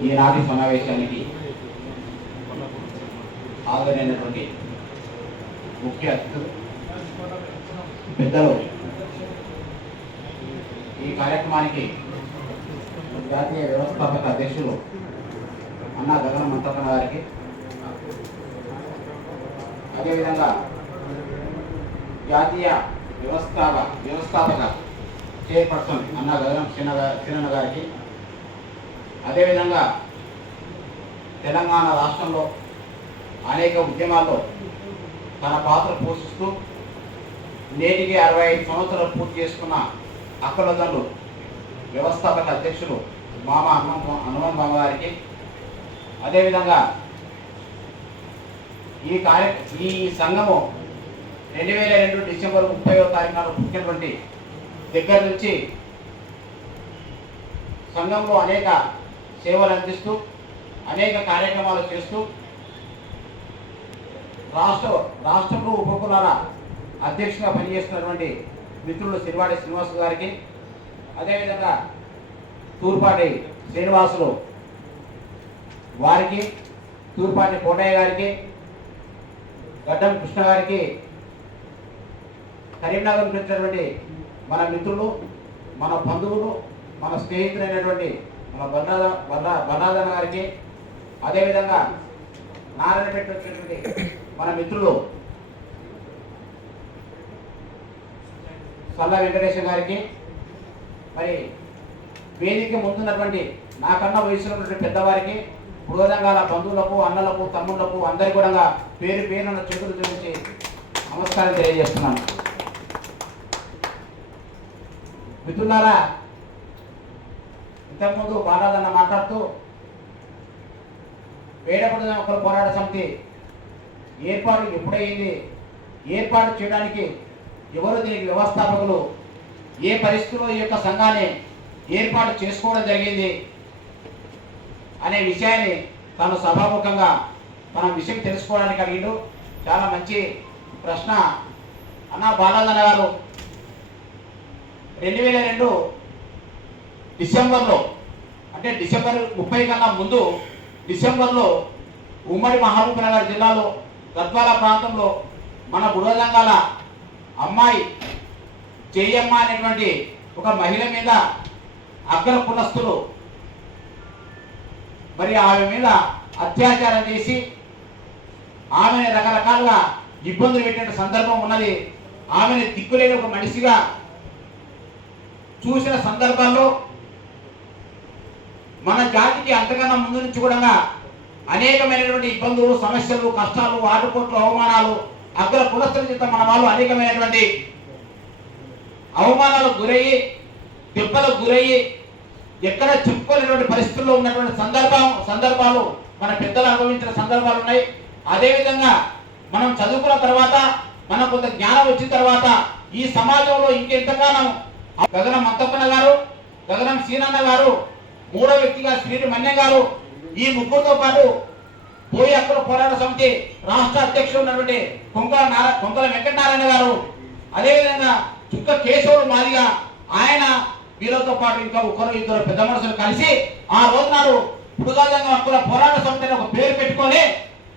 ఈనాటి సమావేశానికి హాజరైనటువంటి ముఖ్య అతిథులు పెద్దలు ఈ కార్యక్రమానికి జాతీయ వ్యవస్థాపక అధ్యక్షులు అన్నా గగన మంత్రకణ గారికి అదేవిధంగా జాతీయ వ్యవస్థాప వ్యవస్థాపక చైర్పర్సన్ అన్న గగనం చిన్న చిన్న గారికి అదేవిధంగా తెలంగాణ రాష్ట్రంలో అనేక ఉద్యమాల్లో తన పాత్ర పోషిస్తూ నేటికి అరవై ఐదు సంవత్సరాలు పూర్తి చేసుకున్న అక్కలదండ్రులు వ్యవస్థాపక అధ్యక్షులు మామ హనుమ హనుమాన్ బాబు గారికి. అదేవిధంగా ఈ కార్య ఈ సంఘము రెండు వేల రెండు డిసెంబర్ ముప్పైవ తారీఖు నాడు పుట్టినటువంటి దగ్గర నుంచి సంఘంలో అనేక సేవలు అందిస్తూ అనేక కార్యక్రమాలు చేస్తూ రాష్ట్ర రాష్ట్రంలో ఉపకులాల అధ్యక్షుగా పనిచేస్తున్నటువంటి మిత్రులు సిరివాడి శ్రీనివాస్ గారికి అదేవిధంగా తూర్పాటి శ్రీనివాసులు వారికి తూర్పాటి కోటయ్య గారికి గడ్డం కృష్ణ గారికి కరీంనగర్ నుంచి వచ్చినటువంటి మన మిత్రులు మన బంధువులు మన స్నేహితులైనటువంటి మన బన్నాద బన్నా బన్నాదన్న గారికి అదేవిధంగా నారాయణపేట వచ్చినటువంటి మన మిత్రులు సల్లా వెంకటేశ్వర గారికి మరి వేదిక ముందున్నటువంటి నాకన్నా వయసులో ఉన్నటువంటి పెద్దవారికి బృహదంగాల బంధువులకు అన్నలకు తమ్ముళ్ళకు అందరి కూడా పేరు పేరున చేతులు చూపించి నమస్కారం తెలియజేస్తున్నాను. మిత్రులారా ఇంతకుముందు బాలాదన్న మాట్లాడుతూ వేడపడిన ఒకరు పోరాట సమితి ఏర్పాటు ఎప్పుడైంది ఏర్పాటు చేయడానికి ఎవరు దీనికి వ్యవస్థాపకులు ఏ పరిస్థితుల్లో ఈ యొక్క సంఘాన్ని ఏర్పాటు చేసుకోవడం జరిగింది అనే విషయాన్ని తాను సభాముఖంగా తన విషయం తెలుసుకోవడానికి అడిగిండు. చాలా మంచి ప్రశ్న. అన్న బాలాదన్న గారు రెండు వేల రెండు డిసెంబర్లో అంటే డిసెంబర్ ముప్పై కన్నా ముందు డిసెంబర్లో ఉమ్మడి మహబూబ్నగర్ జిల్లాలో గద్వాల ప్రాంతంలో మన బుడదంగాల అమ్మాయి జయమ్మ అనేటువంటి ఒక మహిళ మీద అగ్ర కులస్తులు మరి ఆమె మీద అత్యాచారం చేసి ఆమెని రకరకాలుగా ఇబ్బందులు పెట్టిన సందర్భం ఉన్నది. ఆమెను దిక్కులేని ఒక మనిషిగా చూసిన సందర్భాల్లో మన జాతికి అంతకన్నా ముందు నుంచి కూడా అనేకమైనటువంటి ఇబ్బందులు సమస్యలు కష్టాలు ఆటుపోట్లు అవమానాలు అగ్ర కులస్తుల చేత మన వాళ్ళు అనేకమైనటువంటి అవమానాలకు గురయ్యి దెబ్బలకు గురయ్యి ఎక్కడ చెప్పుకోలేనటువంటి పరిస్థితుల్లో ఉన్నటువంటి సందర్భం సందర్భాలు మన పెద్దలు అనుభవించిన సందర్భాలు ఉన్నాయి. అదేవిధంగా మనం చదువుకున్న తర్వాత మన కొంత జ్ఞానం వచ్చిన తర్వాత ఈ సమాజంలో ఇంకెంతగానో గగనం మంతప్పన్న గారు గగనం సీనన్న గారు మూడో వ్యక్తిగా శ్రీని మన్య గారు ఈ ముగ్గురుతో పాటు పోయి అక్కడ పోరాట సమితి రాష్ట్ర అధ్యక్షుడు ఉన్నటువంటి కొంకల నారా కొంకల వెంకటనారాయణ గారు అదేవిధంగా చుక్క కేశవుడు మాదిగా ఆయన వీళ్ళతో పాటు ఇంకా ఒకరు ఇద్దరు పెద్ద మనుషులు కలిసి ఆ రోజు నాడు పుడుగాదంగా హక్కుల పోరాట సమితి ఒక పేరు పెట్టుకొని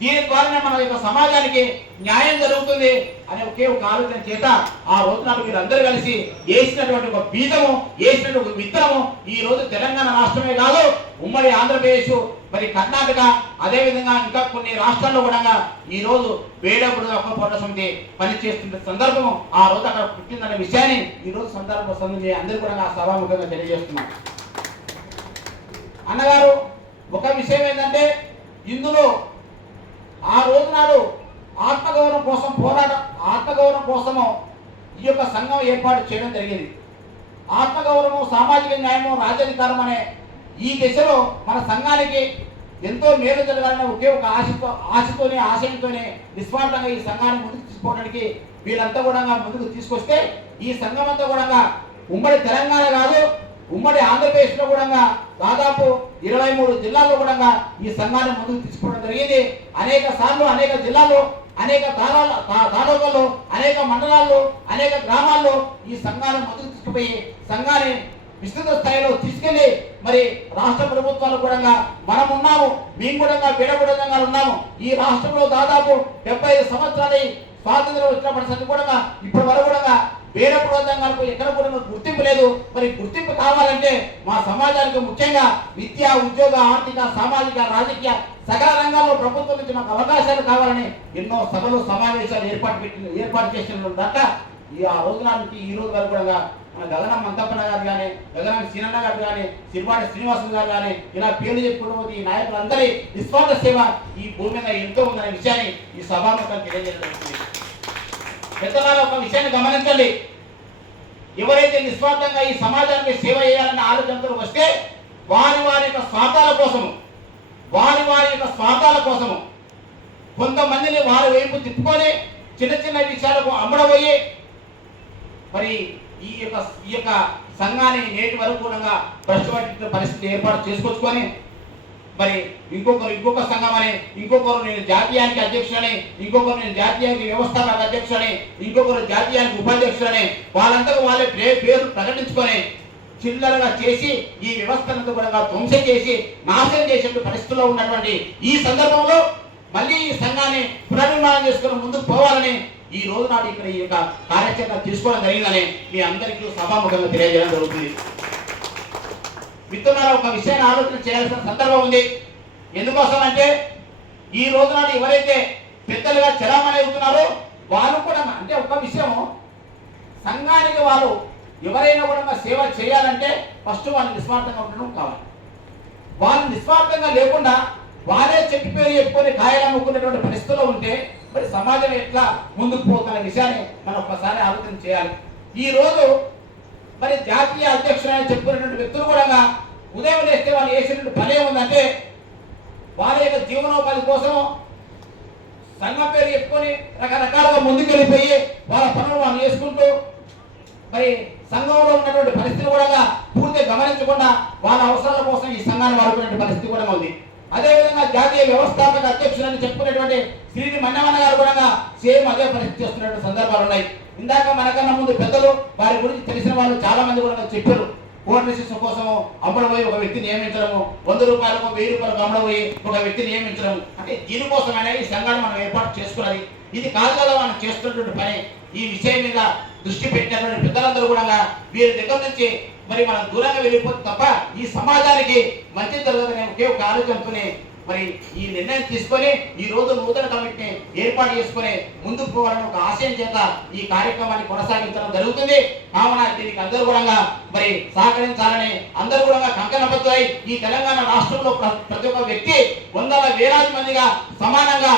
దీని ద్వారానే మన యొక్క సమాజానికి న్యాయం జరుగుతుంది అనే ఒకే ఒక ఆలోచన చేత ఆ రోజు వీరందరూ కలిసి వేసినటువంటి ఒక బీజము వేసినటువంటి ఒక విత్తనము ఈ రోజు తెలంగాణ రాష్ట్రమే కాదు ఉమ్మడి ఆంధ్రప్రదేశ్ మరి కర్ణాటక అదే విధంగా ఇంకా కొన్ని రాష్ట్రాల్లో కూడా ఈ రోజు వేడప్పుడు ఒక పోరాట సమితి పనిచేస్తున్న సందర్భం ఆ రోజు అక్కడ పుట్టిందనే విషయాన్ని ఈ రోజు సందర్భం సంబంధించి అందరూ కూడా సభాముఖంగా తెలియజేస్తున్నాం అన్నగారు ఒక విషయం ఏంటంటే ఇందులో ఆ రోజు నాడు ఆత్మగౌరవం కోసం పోరాటం ఆత్మగౌరవం కోసము ఈ యొక్క సంఘం ఏర్పాటు చేయడం జరిగింది. ఆత్మగౌరవం సామాజిక న్యాయము రాజ్యాధికారం అనే ఈ దిశలో మన సంఘానికి ఎంతో మేలు జరగాలనే ఒకే ఒక ఆశతో ఆశతోనే ఆశయంతోనే నిస్వార్థంగా ఈ సంఘాన్ని ముందుకు తీసుకోవడానికి వీళ్ళంతా కూడా ముందుకు తీసుకొస్తే ఈ సంఘం అంతా కూడా ఉమ్మడి తెలంగాణ కాదు ఉమ్మడి ఆంధ్రప్రదేశ్లో కూడా దాదాపు ఇరవై మూడు జిల్లాల్లో కూడా ఈ సంఘాన్ని ముందుకు తీసుకోవడం జరిగింది అనేక సార్లు అనేక జిల్లాల్లో అనేక తాళాల తాలూకాల్లో అనేక మండలాల్లో అనేక గ్రామాల్లో ఈ సంఘాలను ముందుకు తీసుకుపోయి సంఘాన్ని విస్తృత స్థాయిలో తీసుకెళ్ళి మరి రాష్ట్ర ప్రభుత్వాలు కూడా మనం ఉన్నాము మేము కూడా పీడకూడంగా ఉన్నాము. ఈ రాష్ట్రంలో దాదాపు డెబ్బై ఐదు సంవత్సరాలు స్వాతంత్రం వచ్చినప్పటి సంది కూడా ఇప్పటి వరకు కూడా వేరే ప్రోత్సాహాలకు ఎక్కడ కూడా గుర్తింపు లేదు. మరి గుర్తింపు కావాలంటే మా సమాజానికి ముఖ్యంగా విద్య ఉద్యోగ ఆర్థిక సామాజిక రాజకీయ సకల ప్రభుత్వం నుంచి మాకు అవకాశాలు కావాలని ఎన్నో సభలు సమావేశాలు ఏర్పాటు పెట్టిన ఏర్పాటు చేసిన దాకా ఈ ఆ రోజు నాటికి ఈ రోజు వరకు కూడా మన గగనం మంతప్పన గారు కానీ గగనం సీనన్న గారు కానీ సిరిపాటి శ్రీనివాసులు గారు కానీ ఇలా పేర్లు చెప్పుకుంటూ ఈ నాయకులందరి నిస్వార్థ సేవ ఈ భూమి మీద ఎంతో ఉందనే విషయాన్ని ఈ సభాముఖం తెలియజేయడం పెద్దలారా ఒక విషయాన్ని గమనించండి. ఎవరైతే నిస్వార్థంగా ఈ సమాజానికి సేవ చేయాలన్న ఆలోచనతో వస్తే వారి వారి యొక్క స్వార్థాల కోసము వారి వారి యొక్క స్వార్థాల కోసము కొంతమందిని వారి వైపు తిప్పుకొని చిన్న చిన్న విషయాలకు అమ్మడబోయే మరి ఈ యొక్క ఈ యొక్క సంఘాన్ని నేటి వరకు కూడా పరిస్థితి ఏర్పాటు చేసుకొచ్చుకొని మరి ఇంకొకరు ఇంకొక సంఘం అని ఇంకొకరు నేను జాతీయానికి అధ్యక్షుడని ఇంకొకరు నేను జాతీయానికి వ్యవస్థాపక అధ్యక్షుడని ఇంకొకరు జాతీయానికి ఉపాధ్యక్షుడని వాళ్ళందరూ వాళ్ళే పేరు ప్రకటించుకొని చిల్లరగా చేసి ఈ వ్యవస్థను కూడా ధ్వంసం చేసి నాశనం చేసే పరిస్థితుల్లో ఉన్నటువంటి ఈ సందర్భంలో మళ్ళీ ఈ సంఘాన్ని పునర్నిర్మాణం చేసుకుని ముందుకు పోవాలని ఈ రోజు నాడు ఇక్కడ ఈ యొక్క కార్యాచరణ తీసుకోవడం జరిగిందని మీ అందరికీ సభాముఖంగా తెలియజేయడం జరుగుతుంది. మిత్రులారా ఒక విషయాన్ని ఆలోచన చేయాల్సిన సందర్భం ఉంది. ఎందుకోసం అంటే ఈ రోజు నాడు ఎవరైతే పెద్దలుగా చలామణి అవుతున్నారో వాళ్ళు కూడా అంటే ఒక విషయం సంఘానికి వాళ్ళు ఎవరైనా కూడా సేవ చేయాలంటే ఫస్ట్ వాళ్ళు నిస్వార్థంగా ఉండడం కావాలి. వాళ్ళు నిస్వార్థంగా లేకుండా వారే చెట్టు పేరు చెప్పుకొని కాయలు అమ్ముకునేటువంటి పరిస్థితుల్లో ఉంటే మరి సమాజం ఎట్లా ముందుకు పోతున్న విషయాన్ని మనం ఒక్కసారి ఆలోచన చేయాలి. ఈ రోజు మరి జాతీయ అధ్యక్షుడని చెప్పుకున్నటువంటి వ్యక్తులు కూడా ఉదయం లేస్తే వాళ్ళు చేసినటువంటి పని ఏముందంటే వారి యొక్క జీవనోపాధి కోసం సంఘం పేరు చెప్పుకొని రకరకాలుగా ముందుకెళ్ళిపోయి వాళ్ళ పనులు వాళ్ళు చేసుకుంటూ మరి సంఘంలో ఉన్నటువంటి పరిస్థితి కూడా పూర్తిగా గమనించకుండా వాళ్ళ అవసరాల కోసం ఈ సంఘాన్ని వాడుకునే పరిస్థితి కూడా ఉంది. అదేవిధంగా జాతీయ వ్యవస్థాపక అధ్యక్షులని చెప్పుకునేటువంటి శ్రీని మన్నవన్న గారు కూడా సేమ్ అదే పరిస్థితి చేస్తున్నటువంటి సందర్భాలు ఉన్నాయి. ఇందాక మనకన్నా ముందు పెద్దలు వారి గురించి తెలిసిన వాళ్ళు చాలా మంది కూడా చెప్పారు. కోర్టు శిక్ష కోసం అమ్మడబోయి ఒక వ్యక్తి నియమించడము వంద రూపాయలకు వెయ్యి రూపాయలకు అమ్మడబోయి ఒక వ్యక్తి నియమించడం అంటే దీనికోసమైనా ఈ సంఘాన్ని మనం ఏర్పాటు చేసుకున్నది ఇది కాదు కదా మనం చేస్తున్నటువంటి పని. ఈ విషయం మీద దృష్టి పెట్టినటువంటి పెద్దలందరూ కూడా వీరి దగ్గర నుంచి మరి మనం దూరంగా వెళ్ళిపోతే తప్ప ఈ సమాజానికి మంచి జరగదనే ఒకే ఒక ఆలోచనతోనే మరి ఈ నిర్ణయం తీసుకొని ఈ రోజు నూతన కమిటీని ఏర్పాటు చేసుకొని ముందుకు పోవాలని ఒక ఆశయం చేత ఈ కార్యక్రమాన్ని కొనసాగించడం జరుగుతుంది. కావున దీనికి అందరూ కూడా మరి సహకరించాలని అందరూ కూడా కంకణబద్ధమై ఈ తెలంగాణ రాష్ట్రంలో ప్రతి ఒక్క వ్యక్తి వందల వేలాది మందిగా సమానంగా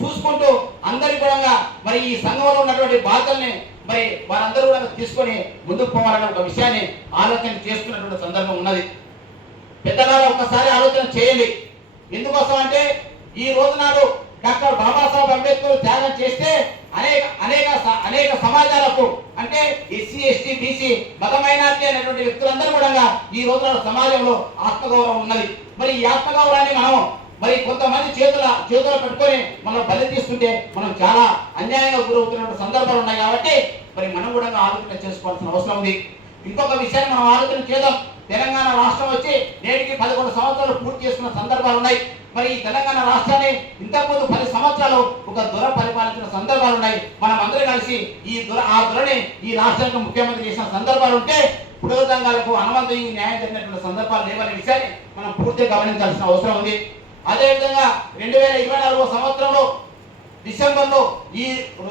చూసుకుంటూ అందరి కూడా మరి ఈ సంఘంలో ఉన్నటువంటి బాధల్ని మరి వారందరూ కూడా తీసుకొని ముందుకు పోవాలనే ఒక విషయాన్ని ఆలోచన చేసుకున్నటువంటి సందర్భం ఉన్నది. పెద్దలారా ఒక్కసారి ఆలోచన చేయండి. ఎందుకోసం అంటే ఈ రోజు నాడు డాక్టర్ బాబాసాహెబ్ అంబేద్కర్ త్యాగం చేస్తే అనేక అనేక స- అనేక సమాజాలకు అంటే ఎస్సీ ఎస్టీ బీసీ మత మైనార్టీ అనేటువంటి వ్యక్తులందరూ కూడా ఈ రోజున సమాజంలో ఆత్మగౌరవం ఉన్నది. మరి ఈ ఆత్మగౌరవాన్ని మనం మరి కొంతమంది చేతుల చేతులు పెట్టుకొని మనం బలి తీసుకుంటే మనం చాలా అన్యాయంగా గురవుతున్న సందర్భాలు ఉన్నాయి కాబట్టి మరి మనం కూడా ఆలోచన చేసుకోవాల్సిన అవసరం ఉంది. ఇంకొక విషయాన్ని మనం ఆలోచన చేద్దాం. తెలంగాణ రాష్ట్రం వచ్చి నేటికి పదకొండు సంవత్సరాలు పూర్తి చేసుకున్న సందర్భాలు ఉన్నాయి. మరి ఈ తెలంగాణ రాష్ట్రాన్ని ఇంతకుముందు పది సంవత్సరాలు ఒక దొర పరిపాలించిన సందర్భాలు ఉన్నాయి. మనం అందరం కలిసి ఈ దొర ఆ దొరని ఈ రాష్ట్రానికి ముఖ్యమంత్రి చేసిన సందర్భాలు ఉంటే పురోగతంగాలకు అనుమతి న్యాయం జరిగినటువంటి సందర్భాలు లేవనే విషయాన్ని మనం పూర్తిగా గమనించాల్సిన అవసరం ఉంది. అదేవిధంగా రెండు వేల ఇరవై నాలుగో సంవత్సరంలో డిసెంబర్లో ఈ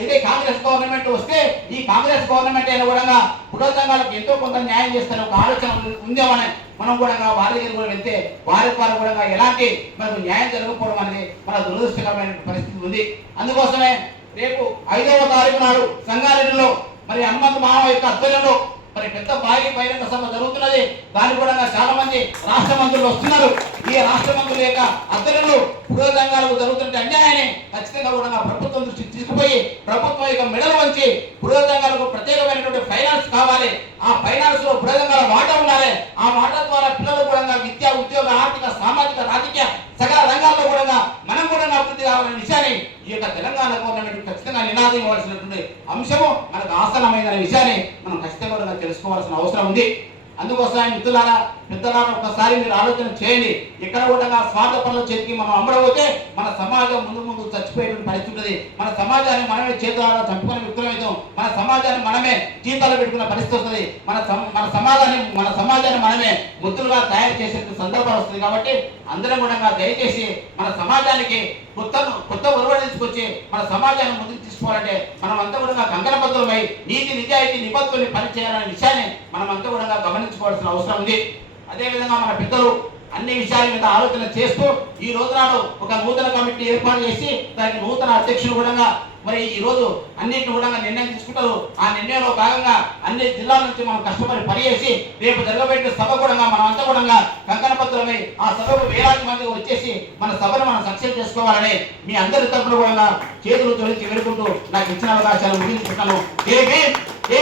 ఇదే కాంగ్రెస్ గవర్నమెంట్ వస్తే ఈ కాంగ్రెస్ గవర్నమెంట్ అయినా కూడా పురోగతంగాలకు ఎంతో కొంత న్యాయం చేస్తారు ఒక ఆలోచన ఉందేమని మనం కూడా వారి దగ్గర కూడా వెళ్తే వారి వారు కూడా ఎలాంటి మనకు న్యాయం జరగకపోవడం అనేది మన దురదృష్టకరమైన పరిస్థితి ఉంది. అందుకోసమే రేపు ఐదవ తారీఖు నాడు సంగారెడ్డిలో మరి హనుమంత్ మానవ యొక్క ఆధ్వర్యంలో మరి పెద్ద భారీ పైన సభ జరుగుతున్నది. దాని కూడా చాలా మంది రాష్ట్ర మంత్రులు వస్తున్నారు. ఈ రాష్ట్ర మంత్రుల యొక్క అద్దరులు పురోగంగాలకు జరుగుతుంటే అన్యాయాన్ని ఖచ్చితంగా కూడా ప్రభుత్వం దృష్టికి తీసుకుపోయి ప్రభుత్వం యొక్క మెడలు వంచి పురోగంగాలకు ప్రత్యేకమైనటువంటి ఫైనాన్స్ కావాలి. ఆ ఫైనాన్స్లో పురోగంగాల వాటా ఉండాలి. ఆ వాటా ద్వారా పిల్లలు కూడా విద్య ఉద్యోగ ఆర్థిక సామాజిక రాజకీయ సగా రంగాల్లో కూడా మనం కూడా అభివృద్ధి కావాలనే విషయాన్ని ఈ యొక్క తెలంగాణ గవర్నమెంట్ ఖచ్చితంగా నినాదం ఇవ్వాల్సినటువంటి అంశము మనకు ఆసనమైందనే విషయాన్ని మనం ఖచ్చితంగా తెలుసుకోవాల్సిన అవసరం ఉంది. అందుకోసం మిత్రులారా పెద్దలారా ఒకసారి మీరు ఆలోచన చేయండి. ఎక్కడ కూడా స్వార్థ పనుల చేతికి మనం అమ్మడపోతే మన సమాజం ముందు ముందు చచ్చిపోయేటువంటి పరిస్థితి ఉంటుంది. మన సమాజాన్ని మనమే చేతులారా చంపుకునే వ్యక్తులమైతాం మన సమాజాన్ని మనమే జీతాలు పెట్టుకున్న పరిస్థితి వస్తుంది. మన మన సమాజాన్ని మన సమాజాన్ని మనమే ముద్దులుగా తయారు చేసే సందర్భం వస్తుంది కాబట్టి అందరం కూడా దయచేసి మన సమాజానికి కొత్త కొత్త ఒరవడి తీసుకొచ్చి మన సమాజాన్ని ముందుకు తీసుకోవాలంటే మనం అంతా కూడా కంకణబద్ధులమై నీతి నిజాయితీ నిబద్ధుల్ని పనిచేయాలనే విషయాన్ని మనం అంతా కూడా గమనించుకోవాల్సిన అవసరం ఉంది. అదేవిధంగా మన పెద్దలు అన్ని విషయాల మీద ఆలోచన చేస్తూ ఈ రోజు నాడు ఒక నూతన కమిటీ ఏర్పాటు చేసి దానికి నూతన అధ్యక్షులు కూడా మరి ఈ రోజు అన్నింటిని కూడా నిర్ణయం తీసుకుంటారు ఆ నిర్ణయంలో భాగంగా అన్ని జిల్లాల నుంచి మనం కష్టపడి పనిచేసి రేపు జరగబెట్టిన సభ కూడా మనం అంతా కూడా కంకణపత్రమై ఆ సభకు వేలాది మంది వచ్చేసి మన సభను మనం సక్సెస్ చేసుకోవాలని మీ అందరి తరఫున కూడా చేతులు తొలగించి వేడుకుంటూ నాకు ఇచ్చిన అవకాశాలు ముగించుకుంటాను ఏ భీమ్, ఏ